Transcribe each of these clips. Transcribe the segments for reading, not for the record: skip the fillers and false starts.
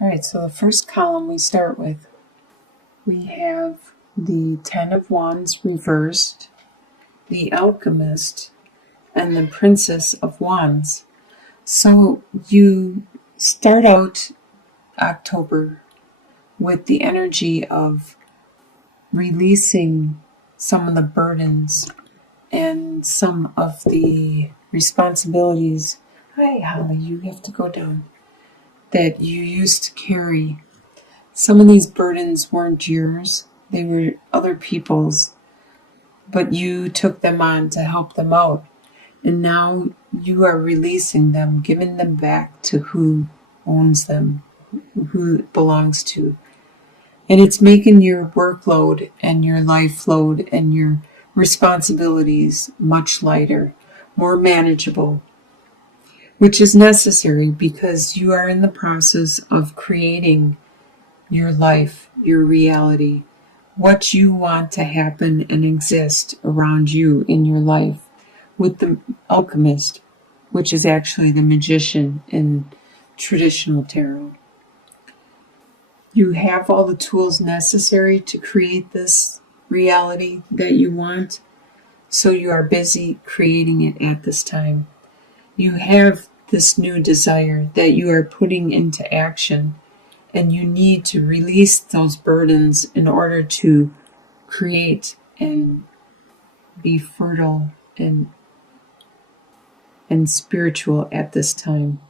All right, so the first column we start with, we have the Ten of Wands reversed, the Alchemist, and the Princess of Wands. So you start out October with the energy of releasing some of the burdens and some of the responsibilities. Hi, Holly, you have to go down. That you used to carry. Some of these burdens weren't yours, they were other people's, but you took them on to help them out. And now you are releasing them, giving them back to who owns them, who it belongs to. And it's making your workload and your life load and your responsibilities much lighter, more manageable, which is necessary because you are in the process of creating your life, your reality, what you want to happen and exist around you in your life. With the Alchemist, which is actually the magician in traditional tarot. You have all the tools necessary to create this reality that you want, so you are busy creating it at this time. You have this new desire that you are putting into action, and you need to release those burdens in order to create and be fertile and spiritual at this time.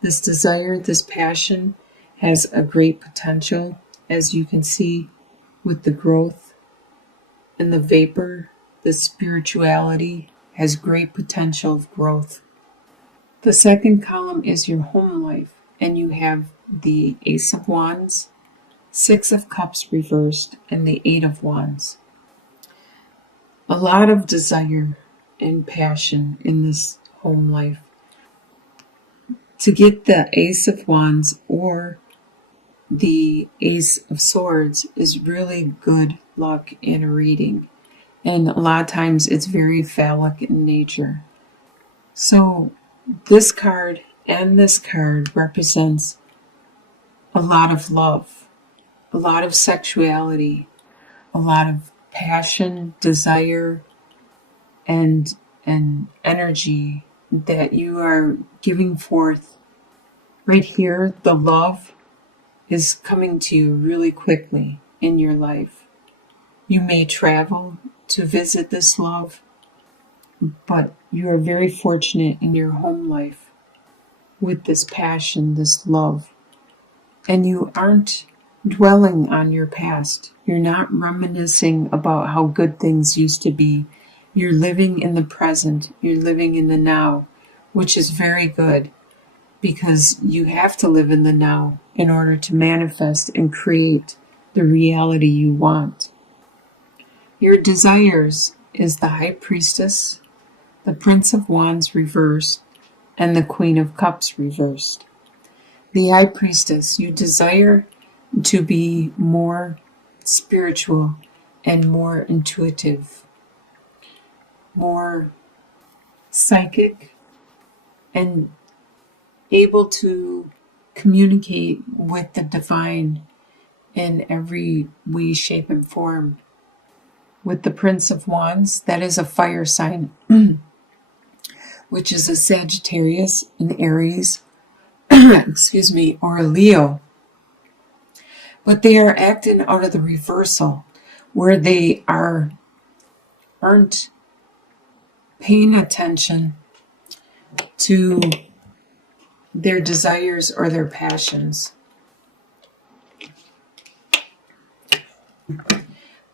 This desire, this passion has a great potential, as you can see with the growth and the vapor. The spirituality has great potential of growth. The second column is your home life, and you have the Ace of Wands, Six of Cups reversed, and the Eight of Wands. A lot of desire and passion in this home life. To get the Ace of Wands or the Ace of Swords is really good luck in a reading, and a lot of times it's very phallic in nature. So this card and this card represents a lot of love, a lot of sexuality, a lot of passion, desire, and energy that you are giving forth. Right here, the love is coming to you really quickly in your life. You may travel to visit this love, but you are very fortunate in your home life with this passion, this love. And you aren't dwelling on your past. You're not reminiscing about how good things used to be. You're living in the present. You're living in the now, which is very good because you have to live in the now in order to manifest and create the reality you want. Your desires is the High Priestess, the Prince of Wands reversed, and the Queen of Cups reversed. The High Priestess, you desire to be more spiritual and more intuitive, more psychic, and able to communicate with the divine in every way, shape, and form. With the Prince of Wands, that is a fire sign, which is a Sagittarius, an Aries, or a Leo. But they are acting out of the reversal, where they aren't paying attention to their desires or their passions.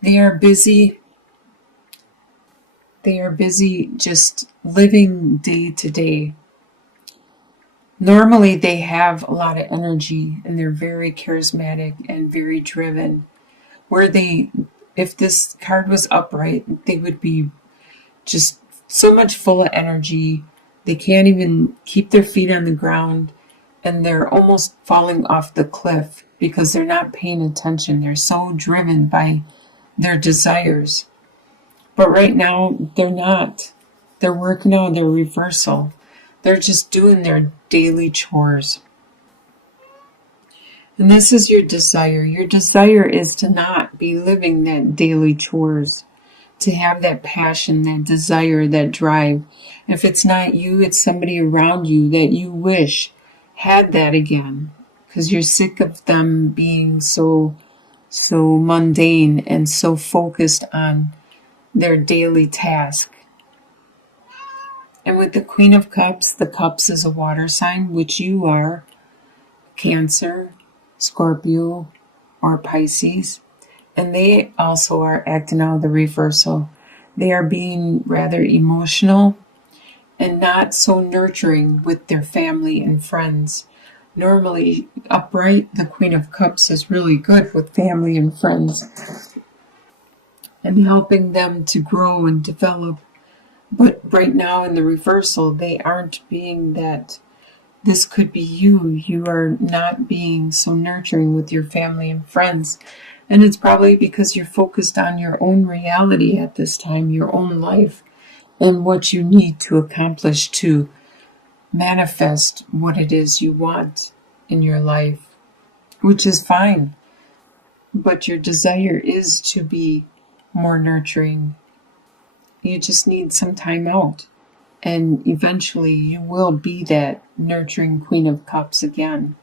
They are busy just living day to day. Normally they have a lot of energy and they're very charismatic and very driven. If this card was upright, they would be just so much full of energy. They can't even keep their feet on the ground, and they're almost falling off the cliff because they're not paying attention. They're so driven by their desires. But right now, they're not. They're working on their reversal. They're just doing their daily chores. And this is your desire. Your desire is to not be living that daily chores, to have that passion, that desire, that drive. If it's not you, it's somebody around you that you wish had that again, because you're sick of them being so mundane and so focused on their daily task. And with the Queen of Cups, the Cups is a water sign, which you are, Cancer, Scorpio, or Pisces. And they also are acting out of the reversal. They are being rather emotional and not so nurturing with their family and friends. Normally, upright, the Queen of Cups is really good with family and friends and helping them to grow and develop. But right now in the reversal, they aren't being that. This could be you. You are not being so nurturing with your family and friends. And it's probably because you're focused on your own reality at this time, your own life, and what you need to accomplish to manifest what it is you want in your life, which is fine. But your desire is to be more nurturing. You just need some time out. And eventually you will be that nurturing Queen of Cups again.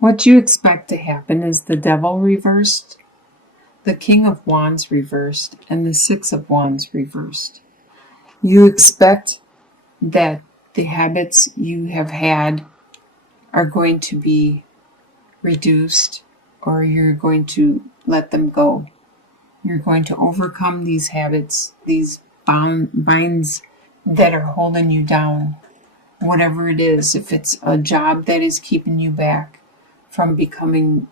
What you expect to happen is the Devil reversed, the King of Wands reversed, and the Six of Wands reversed. You expect that the habits you have had are going to be reduced, or you're going to let them go. You're going to overcome these habits, these binds that are holding you down, whatever it is. If it's a job that is keeping you back from becoming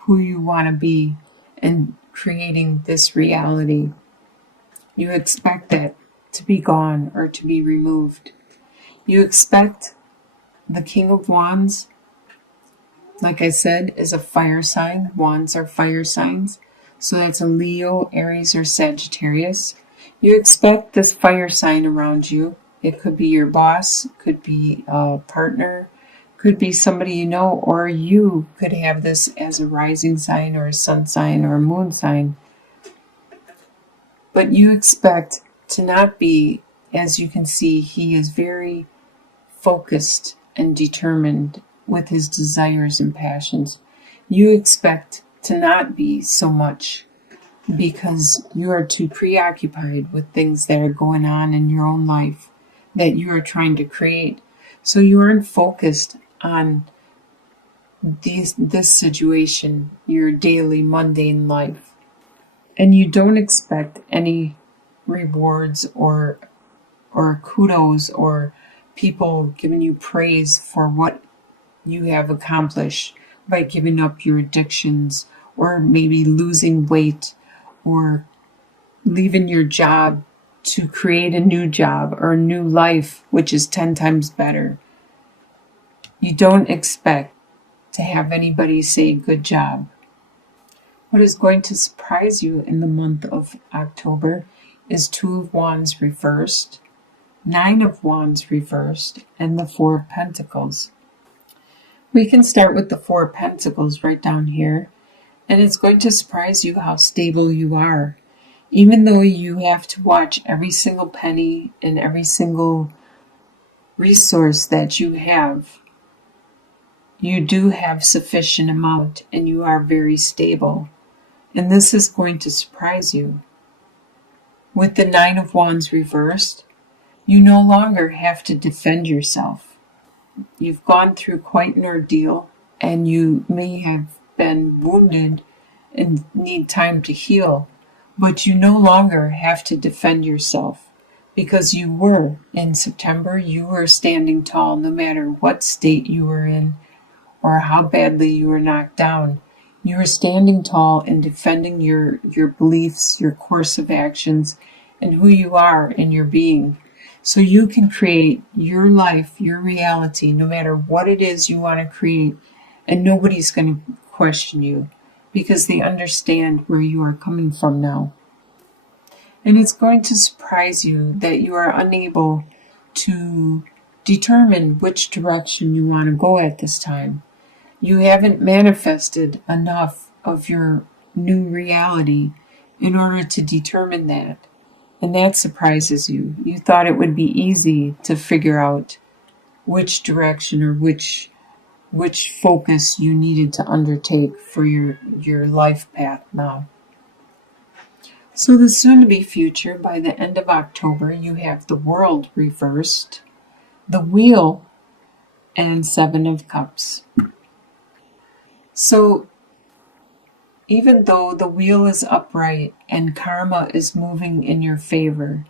who you want to be and creating this reality, you expect that to be gone or to be removed. You expect the King of Wands, like I said, is a fire sign. Wands are fire signs. So that's a Leo, Aries, or Sagittarius. You expect this fire sign around you. It could be your boss, could be a partner, could be somebody you know, or you could have this as a rising sign or a sun sign or a moon sign. But you expect to not be, as you can see, he is very focused and determined with his desires and passions. You expect to not be so much because you are too preoccupied with things that are going on in your own life that you are trying to create. So you aren't focused on this situation, your daily mundane life. And you don't expect any rewards or kudos or people giving you praise for what you have accomplished by giving up your addictions or maybe losing weight or leaving your job to create a new job or a new life, which is 10 times better. You don't expect to have anybody say good job. What is going to surprise you in the month of October is Two of Wands reversed, Nine of Wands reversed, and the Four of Pentacles. We can start with the Four of Pentacles right down here, and it's going to surprise you how stable you are. Even though you have to watch every single penny and every single resource that you have, you do have sufficient amount and you are very stable. And this is going to surprise you. With the Nine of Wands reversed, you no longer have to defend yourself. You've gone through quite an ordeal and you may have been wounded and need time to heal, but you no longer have to defend yourself because you were in September, you were standing tall no matter what state you were in or how badly you were knocked down. You were standing tall and defending your beliefs, your course of actions, and who you are in your being. So you can create your life, your reality, no matter what it is you want to create, and nobody's going to question you because they understand where you are coming from now. And it's going to surprise you that you are unable to determine which direction you want to go at this time. You haven't manifested enough of your new reality in order to determine that. And that surprises you. You thought it would be easy to figure out which direction or which focus you needed to undertake for your life path now. So the soon-to-be future, by the end of October, you have the World reversed, the Wheel, and Seven of Cups. So even though the Wheel is upright and karma is moving in your favor,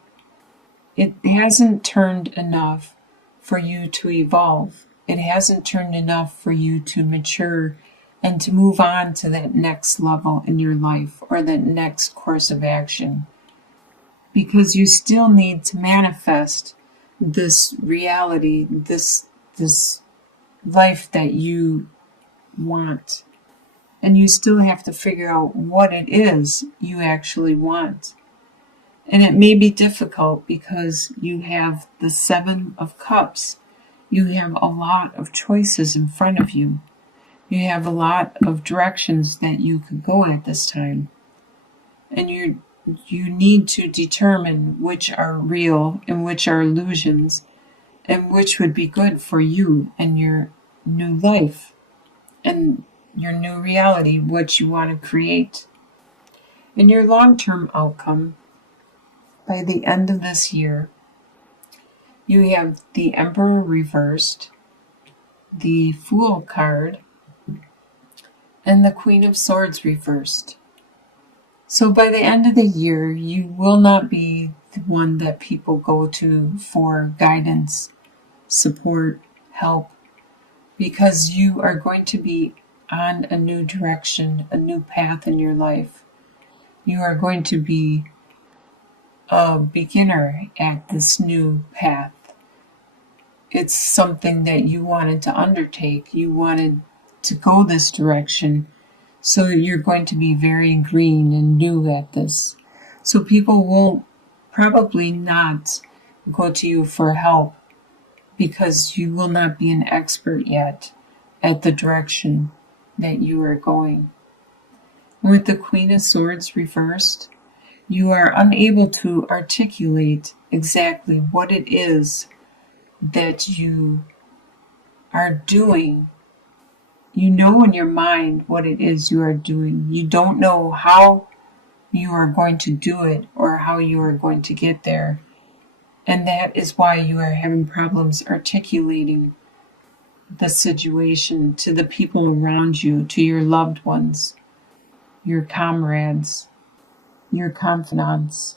it hasn't turned enough for you to evolve. It hasn't turned enough for you to mature and to move on to that next level in your life or that next course of action. Because you still need to manifest this reality, this life that you want. And you still have to figure out what it is you actually want. And it may be difficult because you have the Seven of Cups. You have a lot of choices in front of you. You have a lot of directions that you could go at this time. And you need to determine which are real and which are illusions and which would be good for you and your new life and your new reality, what you want to create. And your long-term outcome, by the end of this year, you have the Emperor reversed, the Fool card, and the Queen of Swords reversed. So by the end of the year, you will not be the one that people go to for guidance, support, help, because you are going to be on a new direction, a new path in your life. You are going to be a beginner at this new path. It's something that you wanted to undertake. You wanted to go this direction. So you're going to be very green and new at this. So people will probably not go to you for help because you will not be an expert yet at the direction that you are going. With the Queen of Swords reversed, you are unable to articulate exactly what it is that you are doing. You know in your mind what it is you are doing. You don't know how you are going to do it or how you are going to get there. And that is why you are having problems articulating the situation to the people around you, to your loved ones, your comrades, your confidants.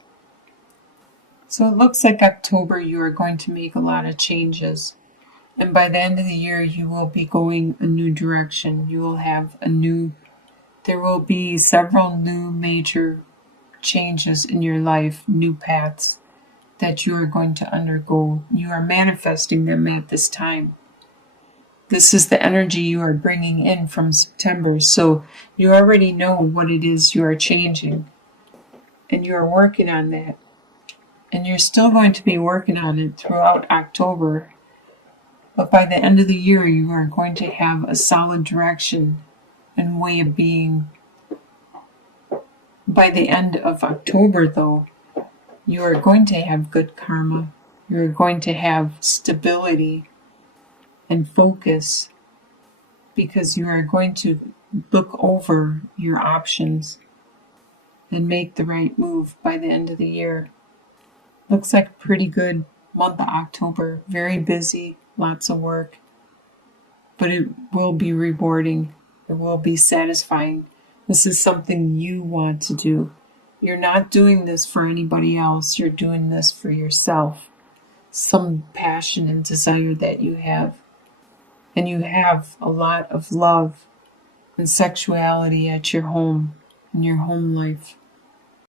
So it looks like October you are going to make a lot of changes. And by the end of the year, you will be going a new direction. You will have there will be several new major changes in your life, new paths that you are going to undergo. You are manifesting them at this time. This is the energy you are bringing in from September. So you already know what it is you are changing. And you are working on that. And you're still going to be working on it throughout October. But by the end of the year, you are going to have a solid direction and way of being. By the end of October, though, you are going to have good karma. You're going to have stability and focus because you are going to look over your options and make the right move by the end of the year. Looks like a pretty good month of October. Very busy, lots of work, but it will be rewarding. It will be satisfying. This is something you want to do. You're not doing this for anybody else. You're doing this for yourself. Some passion and desire that you have. And you have a lot of love and sexuality at your home, in your home life.